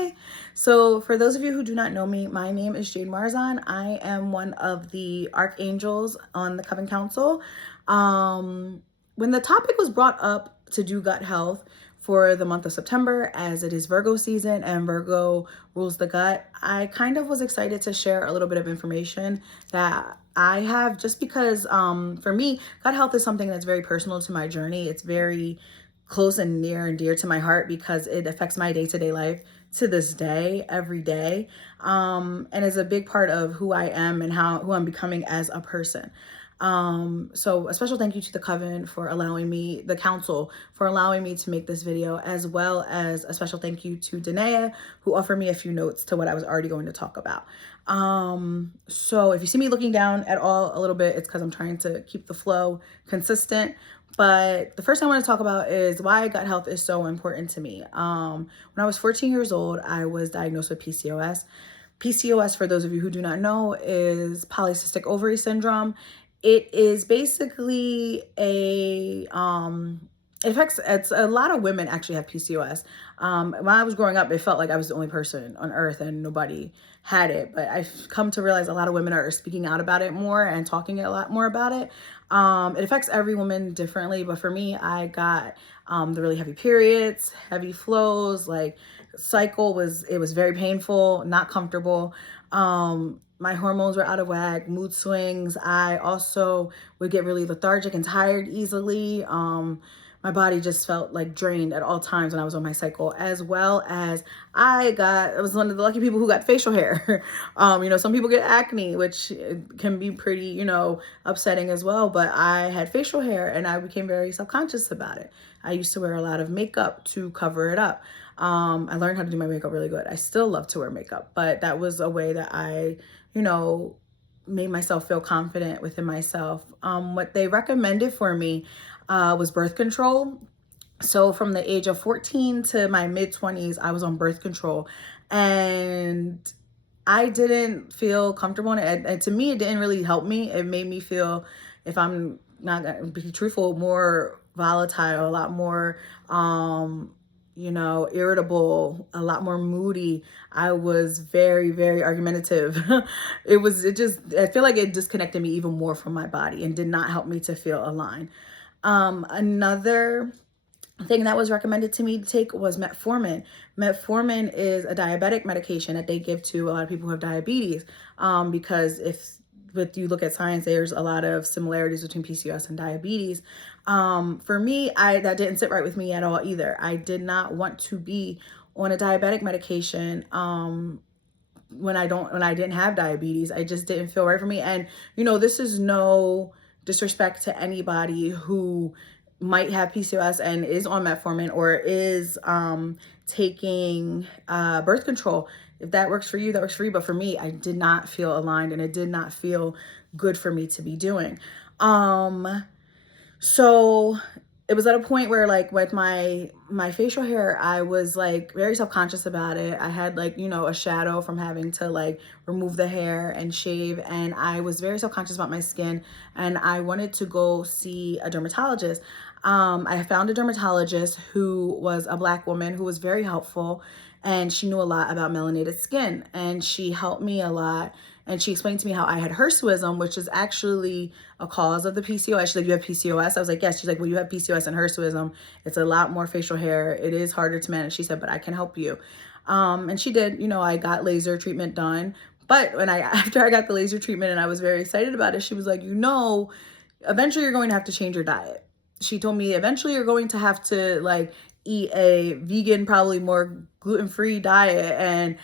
Hi. So for those of you who do not know me, my name is Jade Marzan. I am one of the archangels on the Coven Council. When the topic was brought up to do gut health for the month of September, as it is Virgo season and Virgo rules the gut, I kind of was excited to share a little bit of information that I have, just because for me, gut health is something that's very personal to my journey. It's very close and near and dear to my heart because it affects my day-to-day life to this day, every day, and is a big part of who I am and who I'm becoming as a person. So a special thank you to the Coven for allowing me, the council for allowing me to make this video, as well as a special thank you to Danae, who offered me a few notes to what I was already going to talk about. So if you see me looking down at all a little bit, it's because I'm trying to keep the flow consistent. But the first thing I want to talk about is why gut health is so important to me. When I was 14 years old, I was diagnosed with PCOS. PCOS, for those of you who do not know, is polycystic ovary syndrome. It is basically it's a lot of women actually have PCOS. When I was growing up, it felt like I was the only person on earth and nobody had it. But I've come to realize a lot of women are speaking out about it more and talking a lot more about it. It affects every woman differently, but for me, I got the really heavy periods, heavy flows, like it was very painful, not comfortable. My hormones were out of whack, mood swings. I also would get really lethargic and tired easily. My body just felt like drained at all times when I was on my cycle, as well as I was one of the lucky people who got facial hair. Some people get acne, which can be pretty, upsetting as well. But I had facial hair and I became very self-conscious about it. I used to wear a lot of makeup to cover it up. I learned how to do my makeup really good. I still love to wear makeup, but that was a way that I, made myself feel confident within myself. What they recommended for me was birth control. So from the age of 14 to my mid-20s, I was on birth control, and I didn't feel comfortable in it. And to me, it didn't really help me. It made me feel, if I'm not gonna be truthful, more volatile, a lot more irritable, a lot more moody. I was very, very argumentative. I feel like it disconnected me even more from my body and did not help me to feel aligned. Another thing that was recommended to me to take was metformin. Metformin is a diabetic medication that they give to a lot of people who have diabetes, because if you look at science, there's a lot of similarities between PCOS and diabetes. For me, that didn't sit right with me at all either. I did not want to be on a diabetic medication when I didn't have diabetes. I just didn't feel right for me. And this is no disrespect to anybody who might have PCOS and is on metformin or is taking birth control. If that works for you, that works for you. But for me, I did not feel aligned and it did not feel good for me to be doing. So it was at a point where, like, with my facial hair, I was like very self-conscious about it. I had a shadow from having to remove the hair and shave, and I was very self-conscious about my skin, and I wanted to go see a dermatologist. I found a dermatologist who was a Black woman who was very helpful, and she knew a lot about melanated skin, and she helped me a lot. And she explained to me how I had hirsutism, which is actually a cause of the PCOS. She's like, you have PCOS? I was like, yes. She's like, well, you have PCOS and hirsutism. It's a lot more facial hair. It is harder to manage. She said, but I can help you. And she did. I got laser treatment done. But after I got the laser treatment and I was very excited about it, she was like, eventually you're going to have to change your diet. She told me eventually you're going to have to eat a vegan, probably more gluten-free diet. And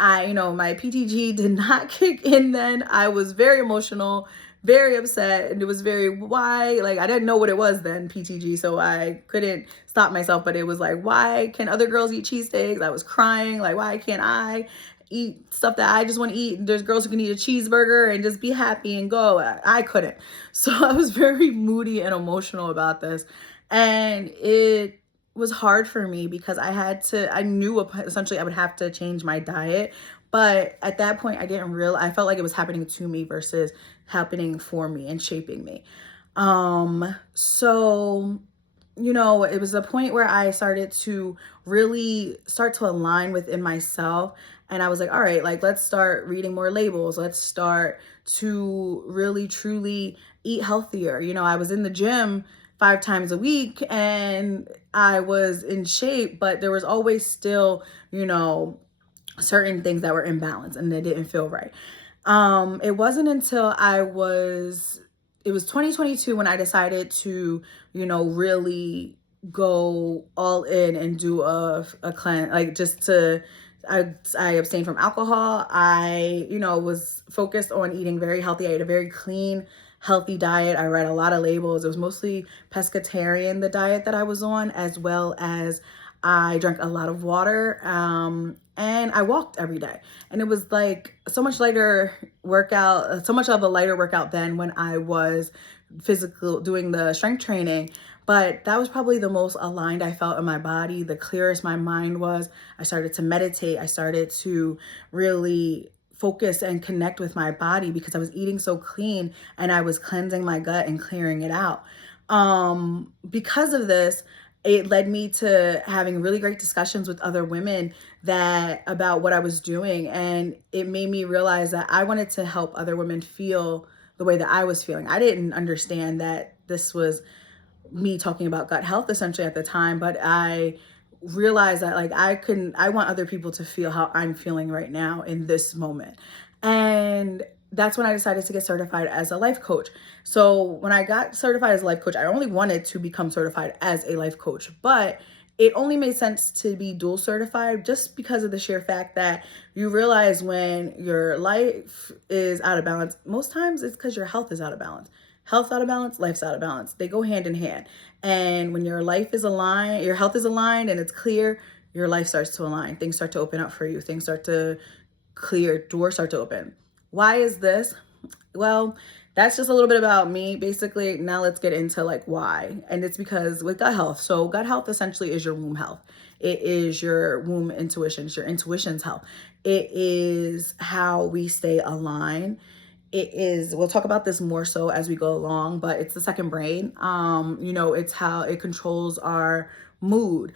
my PTG did not kick in then. I was very emotional, very upset, and it was why, I didn't know what it was then, PTG, so I couldn't stop myself, but it was like, why can other girls eat cheesesteaks? I was crying, why can't I eat stuff that I just want to eat? There's girls who can eat a cheeseburger and just be happy and go. I couldn't. So I was very moody and emotional about this, and it was hard for me because I knew essentially I would have to change my diet. But at that point, I felt like it was happening to me versus happening for me and shaping me. So it was a point where I started to really start to align within myself. And I was like, all right, like, let's start reading more labels. Let's start to really, truly eat healthier. I was in the gym 5 times a week and I was in shape, but there was always still, certain things that were imbalanced and they didn't feel right. It wasn't until it was 2022 when I decided to, really go all in and do a cleanse, like just to, I abstained from alcohol. I, was focused on eating very healthy. I ate a very clean, healthy diet. I read a lot of labels. It was mostly pescatarian, the diet that I was on, as well as I drank a lot of water. And I walked every day. And it was like so much lighter workout, so much of a lighter workout than when I was doing the strength training. But that was probably the most aligned I felt in my body, the clearest my mind was. I started to meditate. I started to really focus and connect with my body because I was eating so clean and I was cleansing my gut and clearing it out. Because of this, it led me to having really great discussions with other women about what I was doing. And it made me realize that I wanted to help other women feel the way that I was feeling. I didn't understand that this was me talking about gut health essentially at the time, but I realized that like I want other people to feel how I'm feeling right now in this moment. And that's when I decided to get certified as a life coach. So when I got certified as a life coach, I only wanted to become certified as a life coach, but it only made sense to be dual certified just because of the sheer fact that you realize when your life is out of balance, most times it's because your health is out of balance. Health out of balance, life's out of balance. They go hand in hand. And when your life is aligned, your health is aligned and it's clear, your life starts to align. Things start to open up for you. Things start to clear, doors start to open. Why is this? Well, that's just a little bit about me. Basically, now let's get into like why. And it's because with gut health. So gut health essentially is your womb health. It is your womb intuition. It's your intuition's health. It is how we stay aligned. We'll talk about this more so as we go along, but it's the second brain. It's how it controls our mood.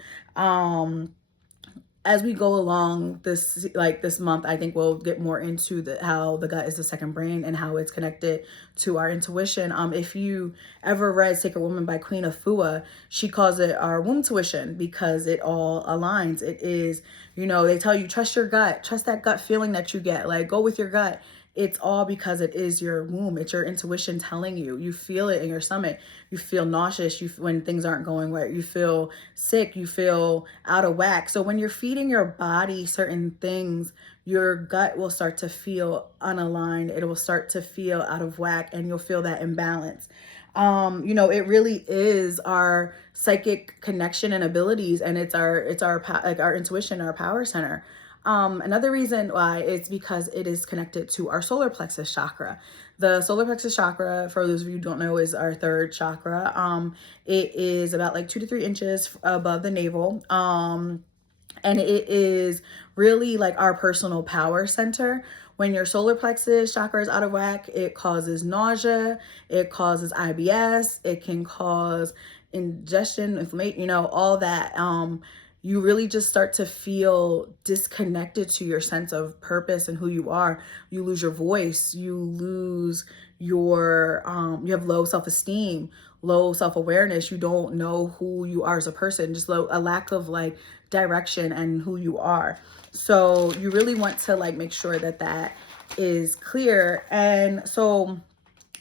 As we go along this month, I think we'll get more into how the gut is the second brain and how it's connected to our intuition. If you ever read Sacred Woman by Queen Afua, she calls it our womb tuition because it all aligns. It is, they tell you, trust your gut, trust that gut feeling that you get, like go with your gut. It's all because it is your womb. It's your intuition telling you. You feel it in your stomach. You feel nauseous when things aren't going right. You feel sick. You feel out of whack. So when you're feeding your body certain things, your gut will start to feel unaligned. It will start to feel out of whack and you'll feel that imbalance. It really is our psychic connection and abilities, and it's our intuition, our power center. Another reason why is because it is connected to our solar plexus chakra. The solar plexus chakra, for those of you who don't know, is our third chakra. It is about like 2 to 3 inches above the navel. And it is really like our personal power center. When your solar plexus chakra is out of whack, it causes nausea, it causes IBS, it can cause indigestion, inflammation, all that. You really just start to feel disconnected to your sense of purpose and who you are. You lose your voice. You lose you have low self-esteem, low self-awareness. You don't know who you are as a person, just a lack of like direction and who you are. So you really want to like make sure that is clear. And so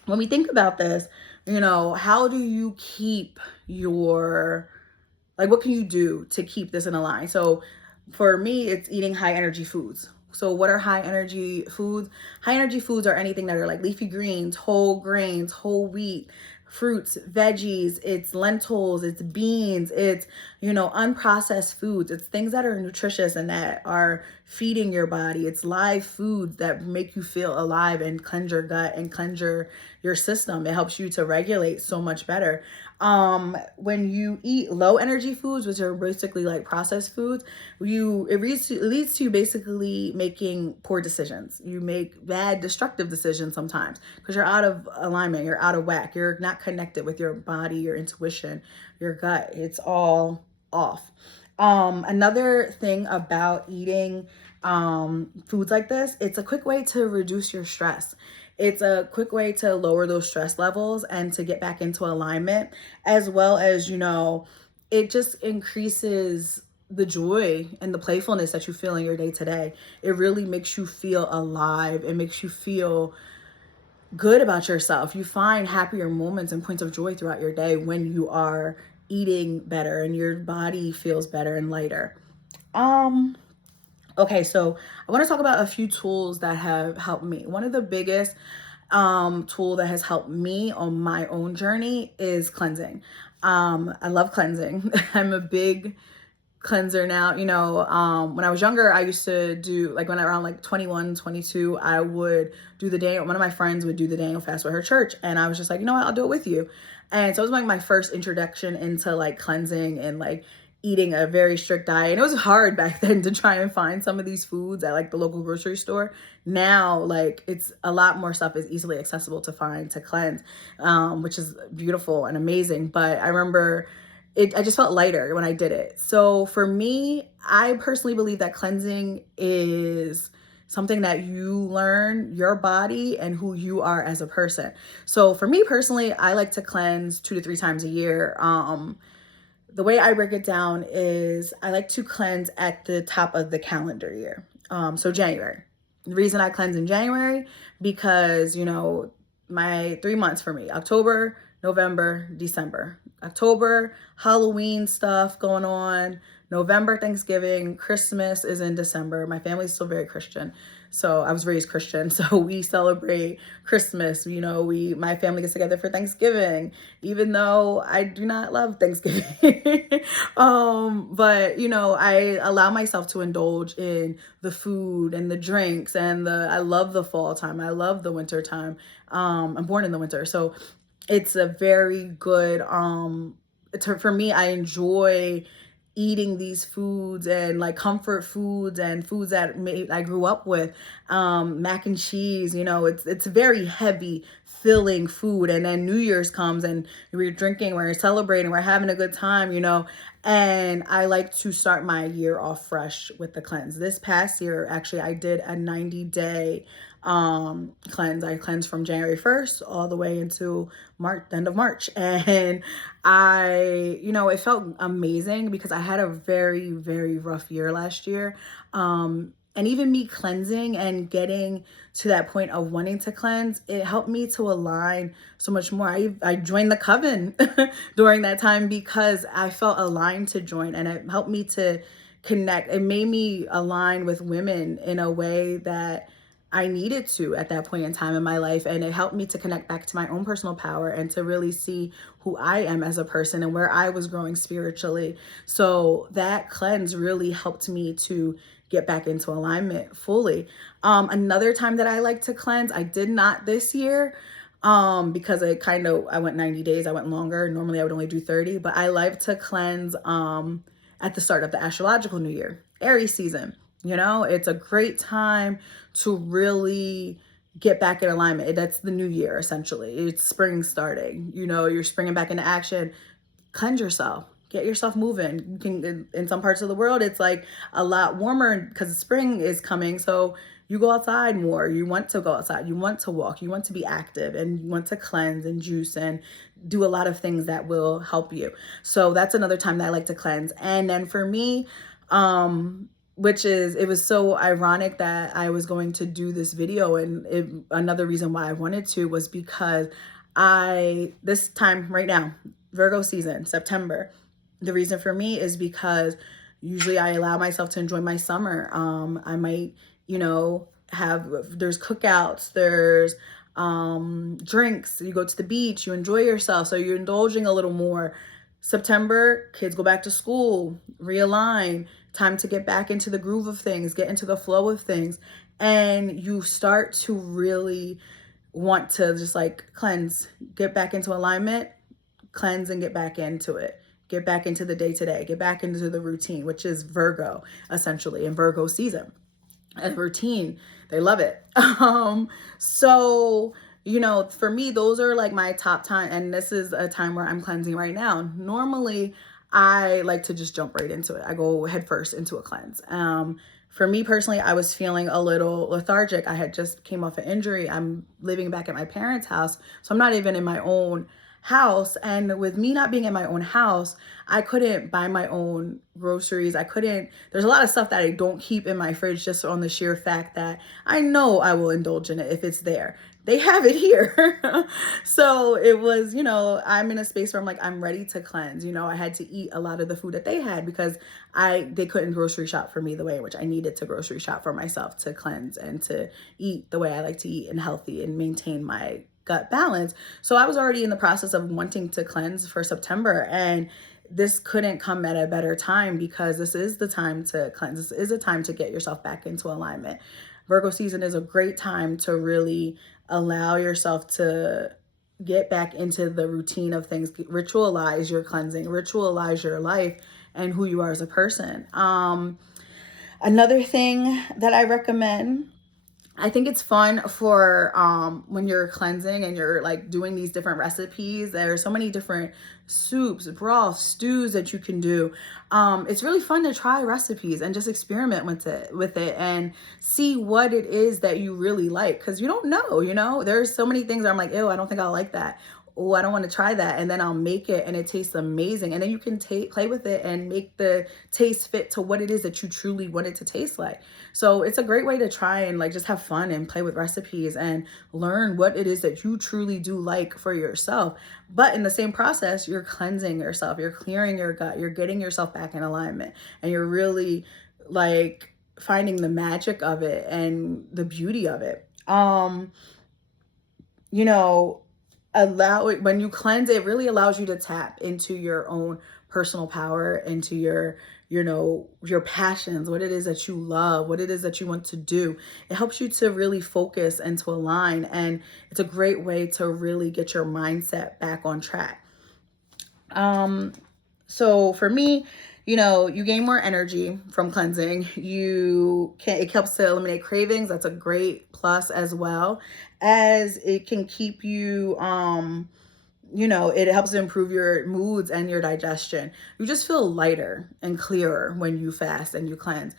when we think about this, how do you keep what can you do to keep this in a line? So for me, it's eating high energy foods. So what are high energy foods? High energy foods are anything that are like leafy greens, whole grains, whole wheat, fruits, veggies, it's lentils, it's beans, it's, unprocessed foods. It's things that are nutritious and that are feeding your body. It's live foods that make you feel alive and cleanse your gut and cleanse your system. It helps you to regulate so much better. When you eat low energy foods, which are basically like processed foods, it leads to basically making poor decisions. You make bad destructive decisions sometimes because you're out of alignment, you're out of whack, you're not connected with your body, your intuition, your gut. It's all off. Another thing about eating foods like this, it's a quick way to reduce your stress. It's a quick way to lower those stress levels and to get back into alignment, as well as, it just increases the joy and the playfulness that you feel in your day to day. It really makes you feel alive. It makes you feel good about yourself. You find happier moments and points of joy throughout your day when you are eating better and your body feels better and lighter. Okay, so I want to talk about a few tools that have helped me. One of the biggest tool that has helped me on my own journey is cleansing. I love cleansing. I'm a big cleanser now. When I was younger, I used to do, like, when I around like 21, 22, I would do the Daniel. One of my friends would do the Daniel fast with her church, and I was just like, you know what, I'll do it with you. And so it was like my first introduction into like cleansing and like eating a very strict diet. And it was hard back then to try and find some of these foods at like the local grocery store. Now, like, it's a lot more stuff is easily accessible to find to cleanse, which is beautiful and amazing. But I remember I just felt lighter when I did it. So for me, I personally believe that cleansing is something that you learn your body and who you are as a person. So for me personally, I like to cleanse 2 to 3 times a year. The way I break it down is I like to cleanse at the top of the calendar year. So January. The reason I cleanse in January, because, my 3 months for me, October, November, December. October, Halloween stuff going on. November, Thanksgiving. Christmas is in December. My family's still very Christian. So I was raised Christian. So we celebrate Christmas. My family gets together for Thanksgiving, even though I do not love Thanksgiving. But I allow myself to indulge in the food and the drinks and I love the fall time. I love the winter time. I'm born in the winter. So it's a very good, for me, I enjoy eating these foods and like comfort foods and foods that I grew up with. Mac and cheese, it's very heavy, filling food. And then New Year's comes and we're drinking, we're celebrating, we're having a good time, and I like to start my year off fresh with the cleanse. This past year, actually, I did a 90-day cleanse. I cleansed from January 1st all the way into March, the end of March. And it felt amazing because I had a very, very rough year last year. And even me cleansing and getting to that point of wanting to cleanse, it helped me to align so much more. I joined the coven during that time because I felt aligned to join, and it helped me to connect. It made me align with women in a way that I needed to at that point in time in my life. And it helped me to connect back to my own personal power and to really see who I am as a person and where I was growing spiritually. So that cleanse really helped me to get back into alignment fully. Another time that I like to cleanse, I did not this year, because I went 90 days, I went longer. Normally I would only do 30, but I like to cleanse at the start of the astrological new year, Aries season. It's a great time to really get back in alignment. That's the new year, essentially. It's spring starting. You're springing back into action. Cleanse yourself. Get yourself moving. You can, in some parts of the world, it's like a lot warmer because spring is coming. So you go outside more. You want to go outside. You want to walk. You want to be active, and you want to cleanse and juice and do a lot of things that will help you. So that's another time that I like to cleanse. And then for me, it was so ironic that I was going to do this video, and another reason why I wanted to was because this time right now, Virgo season, September, the reason for me is because usually I allow myself to enjoy my summer. I might, there's cookouts, there's drinks, you go to the beach, you enjoy yourself. So you're indulging a little more. September, kids go back to school, realign, time to get back into the groove of things, get into the flow of things. And you start to really want to just like cleanse, get back into alignment, cleanse and get back into it. Get back into the day to day, get back into the routine, which is Virgo, essentially, in Virgo season. A routine, they love it. So, for me, those are like my top time. And this is a time where I'm cleansing right now. Normally, I like to just jump right into it. I go head first into a cleanse. For me personally, I was feeling a little lethargic. I had just came off an injury. I'm living back at my parents' house, so I'm not even in my own house. And with me not being in my own house, I couldn't buy my own groceries. There's a lot of stuff that I don't keep in my fridge just on the sheer fact that I know I will indulge in it if it's there. They have it here. So it was, I'm in a space where I'm like, I'm ready to cleanse. I had to eat a lot of the food that they had because they couldn't grocery shop for me the way in which I needed to grocery shop for myself to cleanse and to eat the way I like to eat and healthy and maintain my gut balance. So I was already in the process of wanting to cleanse for September, and this couldn't come at a better time because this is the time to cleanse. This is a time to get yourself back into alignment. Virgo season is a great time to really allow yourself to get back into the routine of things, ritualize your cleansing, ritualize your life and who you are as a person. Another thing that I recommend, I think it's fun for when you're cleansing and you're like doing these different recipes. There are so many different soups, broths, stews that you can do. It's really fun to try recipes and just experiment with it and see what it is that you really like, because you don't know. There's so many things that I'm like, ew, I don't think I'll like that. Oh, I don't want to try that. And then I'll make it and it tastes amazing. And then you can play with it and make the taste fit to what it is that you truly want it to taste like. So it's a great way to try and like just have fun and play with recipes and learn what it is that you truly do like for yourself. But in the same process, you're cleansing yourself, you're clearing your gut, you're getting yourself back in alignment, and you're really like finding the magic of it and the beauty of it. When you cleanse, it really allows you to tap into your own personal power, into your passions, what it is that you love, what it is that you want to do. It helps you to really focus and to align, and it's a great way to really get your mindset back on track. So for me, you gain more energy from cleansing. It helps to eliminate cravings. That's a great plus, as well as it can keep you, it helps to improve your moods and your digestion. You just feel lighter and clearer when you fast and you cleanse.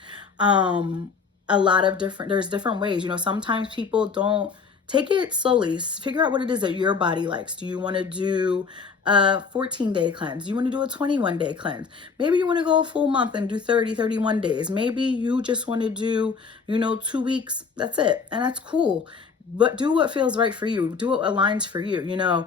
There's different ways. Sometimes people don't take it slowly. Figure out what it is that your body likes. Do you want to do a 14-day cleanse? Do you want to do a 21-day cleanse? Maybe you want to go a full month and do 30, 31 days. Maybe you just want to do, 2 weeks. That's it. And that's cool. But do what feels right for you. Do what aligns for you.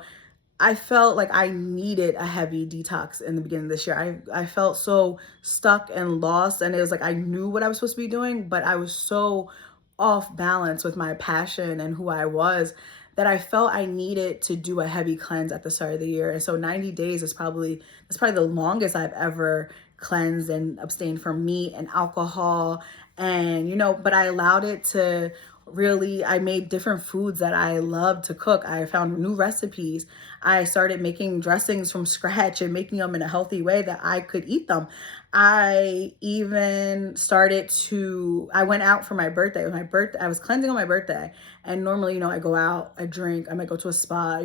I felt like I needed a heavy detox in the beginning of this year. I felt so stuck and lost, and it was like I knew what I was supposed to be doing, but I was so off balance with my passion and who I was that I felt I needed to do a heavy cleanse at the start of the year. And so 90 days is probably the longest I've ever cleansed and abstained from meat and alcohol. And, but I allowed it to I made different foods that I love to cook. I found new recipes. I started making dressings from scratch and making them in a healthy way that I could eat them. I even I went out for my birthday. I was cleansing on my birthday. And normally, I go out, I drink, I might go to a spa,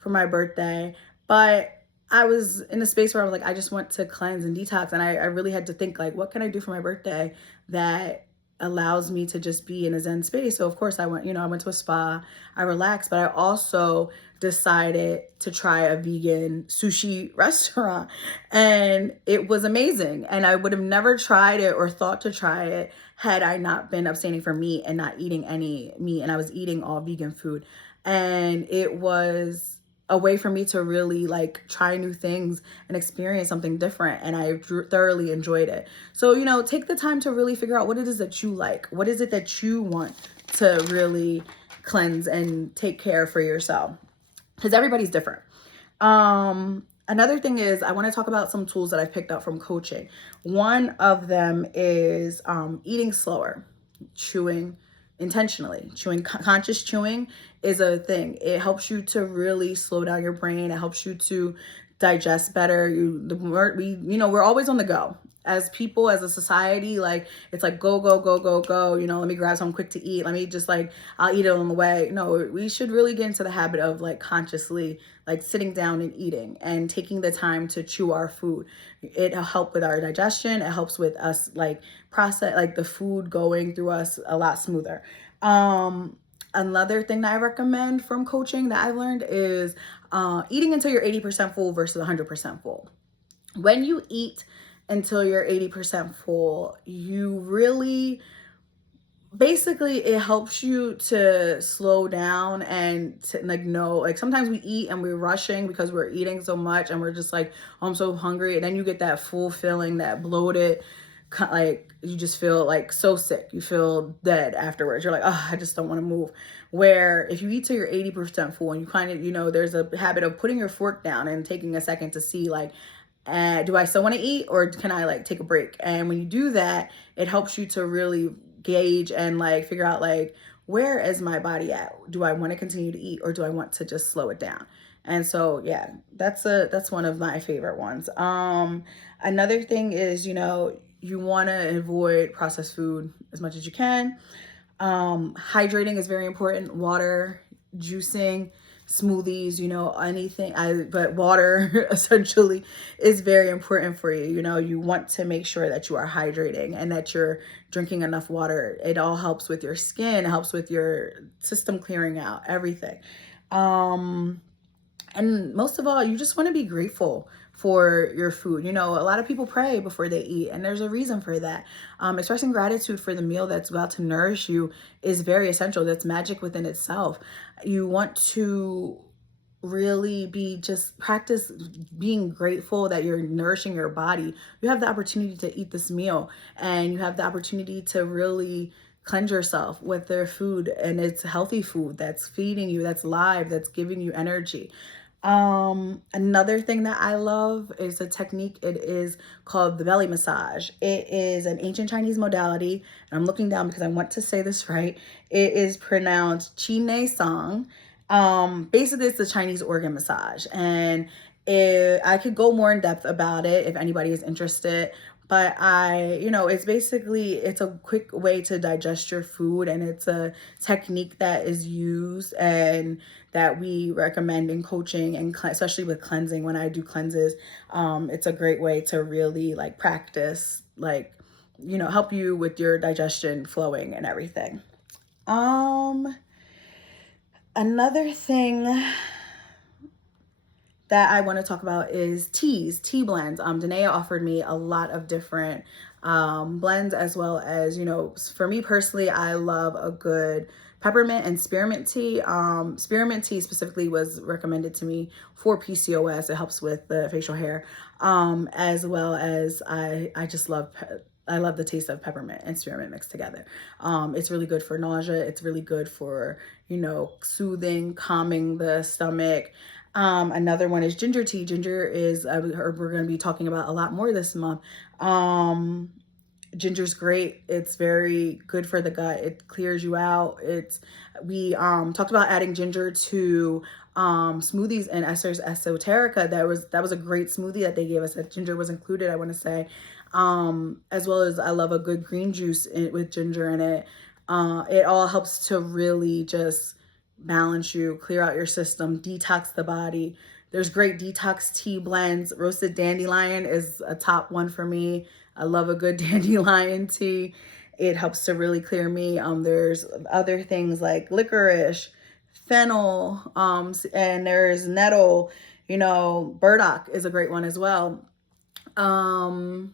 for my birthday. But I was in a space where I was like, I just want to cleanse and detox. And I really had to think, like, what can I do for my birthday that allows me to just be in a Zen space? So of course I went to a spa, I relaxed, but I also decided to try a vegan sushi restaurant, and it was amazing. And I would have never tried it or thought to try it had I not been abstaining from meat and not eating any meat, and I was eating all vegan food. And it was a way for me to really like try new things and experience something different. And I thoroughly enjoyed it. So, take the time to really figure out what it is that you like. What is it that you want to really cleanse and take care for yourself? Because everybody's different. Another thing is I want to talk about some tools that I've picked up from coaching. One of them is eating slower, chewing intentionally. Conscious chewing is a thing. It helps you to really slow down your brain. It helps you to digest better. We're always on the go as people, as a society. Like, it's like go, go, go, go, go, let me grab something quick to eat. Let me just like, I'll eat it on the way. No, we should really get into the habit of like consciously like sitting down and eating and taking the time to chew our food. It'll help with our digestion. It helps with us like process, like the food going through us a lot smoother. Another thing that I recommend from coaching that I've learned is eating until you're 80% full versus 100% full. When you eat until you're 80% full, you really, basically, it helps you to slow down and to like know, like sometimes we eat and we're rushing because we're eating so much and we're just like, oh, I'm so hungry. And then you get that full feeling, that bloated, like you just feel like so sick. You feel dead afterwards. You're like, oh, I just don't want to move. Where if you eat till you're 80% full and you kind of, there's a habit of putting your fork down and taking a second to see like, do I still want to eat or can I like take a break? And when you do that, it helps you to really gauge and like figure out like, where is my body at? Do I want to continue to eat or do I want to just slow it down? And so, yeah, that's one of my favorite ones. Another thing is, you want to avoid processed food as much as you can. Hydrating is very important. Water, juicing, smoothies, anything. But water essentially is very important for you. You want to make sure that you are hydrating and that you're drinking enough water. It all helps with your skin, it helps with your system clearing out, everything. And most of all, you just want to be grateful for your food. A lot of people pray before they eat, and there's a reason for that. Expressing gratitude for the meal that's about to nourish you is very essential. That's magic within itself. You want to really practice being grateful that you're nourishing your body. You have the opportunity to eat this meal, and you have the opportunity to really cleanse yourself with their food, and it's healthy food that's feeding you, that's live, that's giving you energy. Another thing that I love is a technique. It is called the belly massage. It is an ancient Chinese modality, and I'm looking down because I want to say this right. It is pronounced Qi Nei Song. Basically it's the Chinese organ massage, and I could go more in depth about it if anybody is interested. But it's a quick way to digest your food, and it's a technique that is used and that we recommend in coaching, and especially with cleansing. When I do cleanses, it's a great way to really like practice, like, help you with your digestion flowing and everything. Another thing that I want to talk about is tea blends. Danae offered me a lot of different blends, as well as, for me personally, I love a good peppermint and spearmint tea. Spearmint tea specifically was recommended to me for PCOS. It helps with the facial hair, as well as I love the taste of peppermint and spearmint mixed together. It's really good for nausea. It's really good for, soothing, calming the stomach. Another one is ginger tea. Ginger is a herb we're going to be talking about a lot more this month. Ginger's great. It's very good for the gut. It clears you out. We talked about adding ginger to smoothies in Esther's Esoterica. That was a great smoothie that they gave us. That ginger was included, I want to say. As well as I love a good green juice with ginger in it. It all helps to really just balance you, clear out your system, detox the body. There's great detox tea blends. Roasted dandelion is a top one for me. I love a good dandelion tea. It helps to really clear me. There's other things like licorice, fennel, and there's nettle. Burdock is a great one as well. A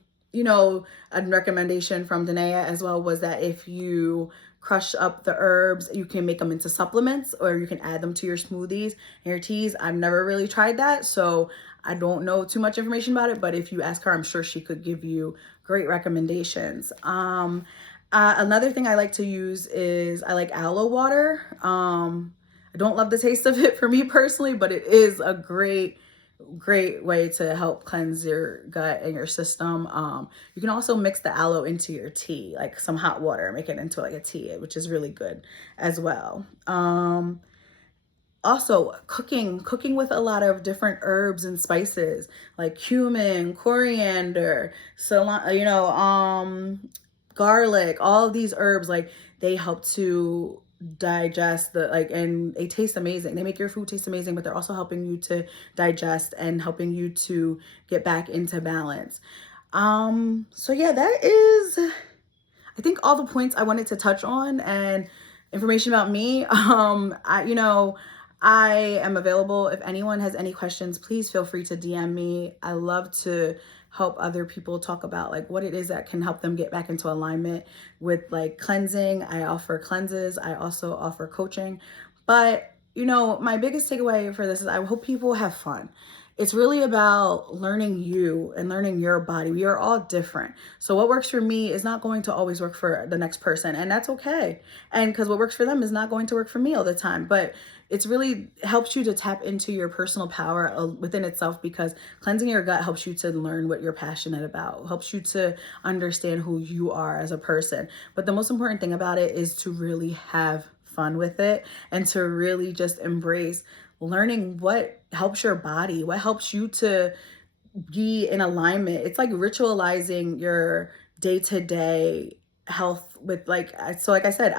recommendation from Danae as well was that if you crush up the herbs, you can make them into supplements, or you can add them to your smoothies and your teas. I've never really tried that, so I don't know too much information about it, but if you ask her, I'm sure she could give you great recommendations. Another thing I like to use is I like aloe water. I don't love the taste of it for me personally, but it is a great way to help cleanse your gut and your system. You can also mix the aloe into your tea, like some hot water, make it into like a tea, which is really good as well. Also cooking with a lot of different herbs and spices like cumin, coriander, garlic, all of these herbs, like they help to digest the like, and they taste amazing. They make your food taste amazing, but they're also helping you to digest and helping you to get back into balance. So yeah, that is, I think, all the points I wanted to touch on and information about me. I am available. If anyone has any questions, please feel free to DM me. I love to help other people talk about like what it is that can help them get back into alignment with like cleansing. I offer cleanses. I also offer coaching. But, my biggest takeaway for this is I hope people have fun. It's really about learning you and learning your body. We are all different. So what works for me is not going to always work for the next person, and that's okay. And because what works for them is not going to work for me all the time. But it's really helps you to tap into your personal power within itself, because cleansing your gut helps you to learn what you're passionate about, helps you to understand who you are as a person. But the most important thing about it is to really have fun with it and to really just embrace learning what helps your body, what helps you to be in alignment. It's like ritualizing your day-to-day health with like I said,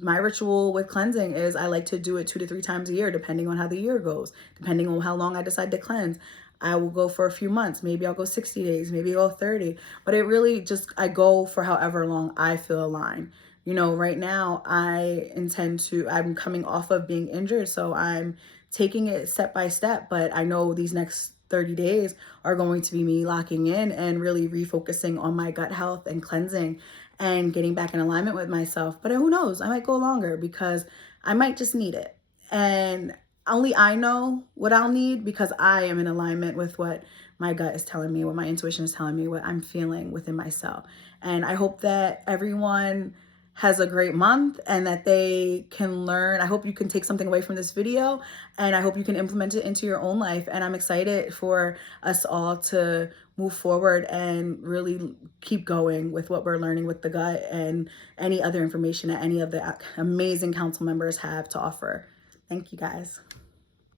my ritual with cleansing is I like to do it 2 to 3 times a year, depending on how the year goes, depending on how long I decide to cleanse. I will go for a few months. Maybe I'll go 60 days, maybe I'll go 30, but it really just, I go for however long I feel aligned. Right now I'm coming off of being injured, so I'm taking it step by step, but I know these next 30 days are going to be me locking in and really refocusing on my gut health and cleansing and getting back in alignment with myself. But who knows? I might go longer because I might just need it. And only I know what I'll need, because I am in alignment with what my gut is telling me, what my intuition is telling me, what I'm feeling within myself. And I hope that everyone has a great month and that they can learn. I hope you can take something away from this video, and I hope you can implement it into your own life. And I'm excited for us all to move forward and really keep going with what we're learning with the gut and any other information that any of the amazing council members have to offer. Thank you guys.